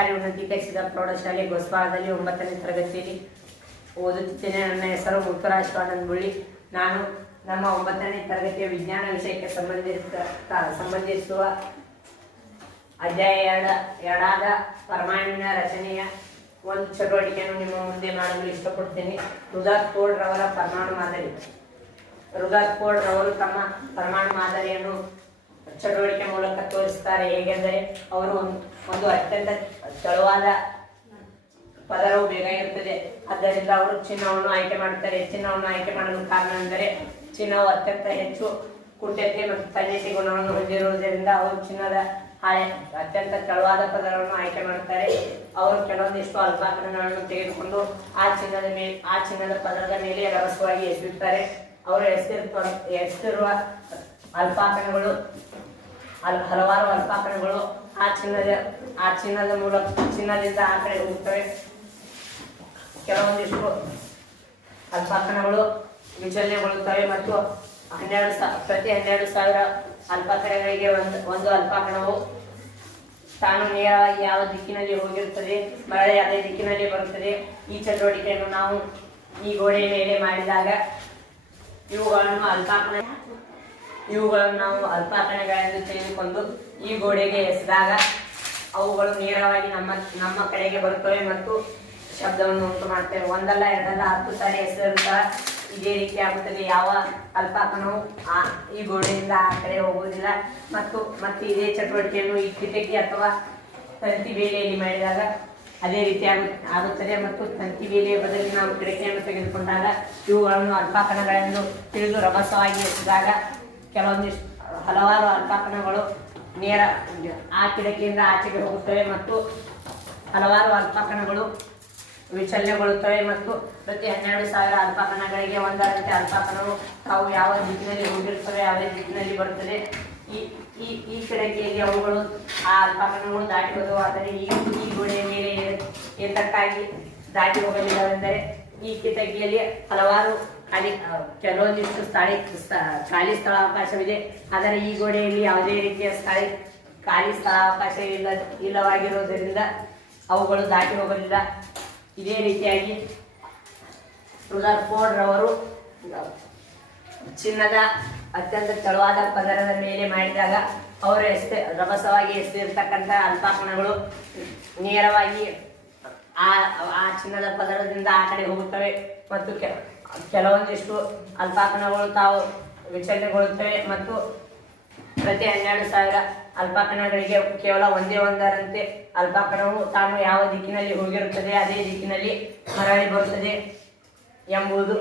ಸರ್ಕಾರಿ ಉನ್ನತೀಕರಿಸಿದ ಪ್ರೌಢಶಾಲೆ ಗೋಸ್ವಾಳದಲ್ಲಿ ಒಂಬತ್ತನೇ ತರಗತಿಯಲ್ಲಿ ಓದುತ್ತಿದ್ದೇನೆ. ನನ್ನ ಹೆಸರು ಮುತ್ತುರಾಜ್ ಆನಂದ್ ನಾನು ನಮ್ಮ ಒಂಬತ್ತನೇ ತರಗತಿಯ ವಿಜ್ಞಾನ ವಿಷಯಕ್ಕೆ ಸಂಬಂಧಿಸಿದ ಸಂಬಂಧಿಸುವ ಅಧ್ಯಾಯ ಎರಡ, ಎರಡಾದ ಪರಮಾಣುವಿನ ರಚನೆಯ ಒಂದು ಚಟುವಟಿಕೆಯನ್ನು ನಿಮ್ಮ ಮುಂದೆ ಮಾಡಲು ಇಷ್ಟಪಡ್ತೀನಿ ರುದಾತ್ ಕೋಡ್ರವರ ರವರ ಪರಮಾಣು ಮಾದರಿ. ರುದಾತ್ ಕೋಡ್ರವರು ರವರು ತಮ್ಮ ಪರಮಾಣು ಮಾದರಿಯನ್ನು ಚಟುವಟಿಕೆ ಮೂಲಕ ತೋರಿಸ್ತಾರೆ ಹೇಗೆಂದರೆ ಅವರು ಒಂದು ಅತ್ಯಂತ ತಳುವಾದ ಪದರವು ಬೇಗ ಇರುತ್ತದೆ ಆದ್ದರಿಂದ ಅವರು ಚಿನ್ನವನ್ನು ಆಯ್ಕೆ ಮಾಡುತ್ತಾರೆ. ಚಿನ್ನವನ್ನು ಆಯ್ಕೆ ಮಾಡಲು ಕಾರಣ ಅಂದರೆ ಚಿನ್ನವು ಅತ್ಯಂತ ಹೆಚ್ಚು ಕುಟ್ಯತೆ ಮತ್ತು ತನ್ನತೆ ಗುಣವನ್ನು ಹೊಂದಿರುವುದರಿಂದ ಅವರು ಚಿನ್ನದ ಹಾಯ ಅತ್ಯಂತ ತೆಳುವಾದ ಪದರವನ್ನು ಆಯ್ಕೆ ಮಾಡುತ್ತಾರೆ. ಅವರು ಕೆಲವೊಂದಿಷ್ಟು ಅಲ್ಪಾಕರಣಗಳನ್ನು ತೆಗೆದುಕೊಂಡು ಆ ಚಿನ್ನದ ಮೇಲೆ ಆ ಚಿನ್ನದ ಪದರದ ಮೇಲೆ ರಭಸವಾಗಿ ಎಸೆಯುತ್ತಾರೆ. ಅವರು ಎಸೆದಿರುವ ಎಸೆದಿರುವ ಅಲ್ಪಾಕಣಗಳು ಹಲ್, ಹಲವಾರು ಅಲ್ಪಾಕಣಗಳು ಆ ಚಿನ್ನದ ಆ ಚಿನ್ನದ ಮೂಲಕ ಚಿನ್ನದಿಂದ ಆ ಕಡೆ ಹೋಗ್ತವೆ. ಕೆಲವೊಂದಿಷ್ಟು ಅಲ್ಪಾಕಣಗಳು ವಿಚಲನೆಗೊಳ್ಳುತ್ತವೆ ಮತ್ತು ಹನ್ನೆರಡು ಸಾ, ಪ್ರತಿ ಹನ್ನೆರಡು ಸಾವಿರ ಅಲ್ಪಾಕಣಗಳಿಗೆ ಒಂದು ಒಂದು ಅಲ್ಪಾಕಣವು ತಾನು ನೇರವಾಗಿ ಯಾವ ದಿಕ್ಕಿನಲ್ಲಿ ಹೋಗಿರುತ್ತದೆ ಮರಳಿ ಅದೇ ದಿಕ್ಕಿನಲ್ಲಿ ಬರುತ್ತದೆ. ಈ ಚಟುವಟಿಕೆಯನ್ನು ನಾವು ಈ ಗೋಡೆಯ ಮೇಲೆ ಮಾಡಿದಾಗ ಇವುಗಳನ್ನು ಅಲ್ಪಾಕಣ ಇವುಗಳನ್ನು ನಾವು ಅಲ್ಪಾಕಣಗಳೆಂದು ತಿಳಿದುಕೊಂಡು ಈ ಗೋಡೆಗೆ ಎಸೆದಾಗ ಅವುಗಳು ನೇರವಾಗಿ ನಮ್ಮ ನಮ್ಮ ಕಡೆಗೆ ಬರುತ್ತವೆ ಮತ್ತು ಶಬ್ದವನ್ನು ಉಂಟು ಮಾಡ್ತೇವೆ ಒಂದಲ್ಲ ಎರಡಲ್ಲ ಹತ್ತು ಸಾರಿ ಹೆಸರು ಸಹ ಇದೇ ರೀತಿ ಆಗುತ್ತದೆ. ಯಾವ ಅಲ್ಪಾಕನವು ಆ, ಈ ಗೋಡೆಯಿಂದ ಆ ಕಡೆ ಹೋಗುವುದಿಲ್ಲ. ಮತ್ತು ಮತ್ತು ಇದೇ ಚಟುವಟಿಕೆಯನ್ನು ಈ ಕಿಟಕಿ ಅಥವಾ ತಂತಿ ಬೇಲಿಯಲ್ಲಿ ಮಾಡಿದಾಗ ಅದೇ ರೀತಿ ಆಗು, ಆಗುತ್ತದೆ. ಮತ್ತು ತಂತಿ ಬೇಲಿಯ ಬದಲಿಗೆ ನಾವು ಕಿಟಕಿಯನ್ನು ತೆಗೆದುಕೊಂಡಾಗ ಇವುಗಳನ್ನು ಅಲ್ಪಾಕನಗಳೆಂದು ತಿಳಿದು ರಭಸವಾಗಿ ಎಸೆದಾಗ ಕೆಲವೊಂದಿಷ್ಟು ಹಲವಾರು ಅಲ್ಪಾಕಣಗಳು ನೇರ ಆ ಕಿಡಕಿಯಿಂದ ಆಚೆಗೆ ಹೋಗುತ್ತವೆ ಮತ್ತು ಹಲವಾರು ಅಲ್ಪಾಕಣಗಳು ವಿಚಲನೆಗೊಳ್ಳುತ್ತವೆ ಮತ್ತು ಪ್ರತಿ ಹನ್ನೆರಡು ಸಾವಿರ ಅಲ್ಪಾಕಣಗಳಿಗೆ ಒಂದರಂತೆ ಅಲ್ಪಾಕಣವು ತಾವು ಯಾವ ದಿಕ್ಕಿನಲ್ಲಿ ಹೋಗಿರುತ್ತವೆ ಯಾವುದೇ ದಿಕ್ಕಿನಲ್ಲಿ ಬರುತ್ತದೆ. ಈ ಈ ಈ ಕಿಟಕಿಯಲ್ಲಿ ಅವುಗಳು ಆ ಅಲ್ಪಾಕಣಗಳು ದಾಟಿ ಹೋದವು. ಆದರೆ ಈ ಈ ಗೋಡೆಯ ಮೇಲೆ ಎಂತಕ್ಕಾಗಿ ದಾಟಿ ಹೋಗಲಿಲ್ಲವೆಂದರೆ ಈ ಕಿಟಕಿಯಲ್ಲಿ ಹಲವಾರು ಖಾಲಿ ಕೆಲವೊಂದಿಷ್ಟು ಸ್ಥಳ, ಸ್ಥ- ಖಾಲಿ ಸ್ಥಳಾವಕಾಶವಿದೆ ಆದರೆ ಈ ಗೋಡೆಯಲ್ಲಿ ಯಾವುದೇ ರೀತಿಯ ಸ್ಥಳ, ಖಾಲಿ ಸ್ಥಳಾವಕಾಶ ಇಲ್ಲ, ಇಲ್ಲವಾಗಿರುವುದರಿಂದ ಅವುಗಳು ದಾಟಿ ಹೋಗಲಿಲ್ಲ. ಇದೇ ರೀತಿಯಾಗಿ ರವರು ಚಿನ್ನದ ಅತ್ಯಂತ ತೆಳುವಾದ ಪದರದ ಮೇಲೆ ಮಾಡಿದಾಗ ಅವರು ಎಷ್ಟೇ ರಭಸವಾಗಿ ಎಸೆದಿರ್ತಕ್ಕಂಥ ಅಲ್ಪಾಕಣಗಳು ನೇರವಾಗಿ ಆ ಚಿನ್ನದ ಪದರದಿಂದ ಆ ಕಡೆ ಹೋಗುತ್ತವೆ ಮತ್ತು ಕೆಲವೊಂದಿಷ್ಟು ಅಲ್ಪಾಕಣಗಳು ತಾವು ವಿಚಲನೆಗೊಳ್ಳುತ್ತವೆ ಮತ್ತು ಪ್ರತಿ ಹನ್ನೆರಡು ಸಾವಿರ ಅಲ್ಪಾಕಣಗಳಿಗೆ ಕೇವಲ ಒಂದೇ ಒಂದರಂತೆ ಅಲ್ಪಾಕಣವು ತಾನು ಯಾವ ದಿಕ್ಕಿನಲ್ಲಿ ಹೋಗಿರುತ್ತದೆ, ಅದೇ ದಿಕ್ಕಿನಲ್ಲಿ ಮರಳಿ ಬರುತ್ತದೆ ಎಂಬುದು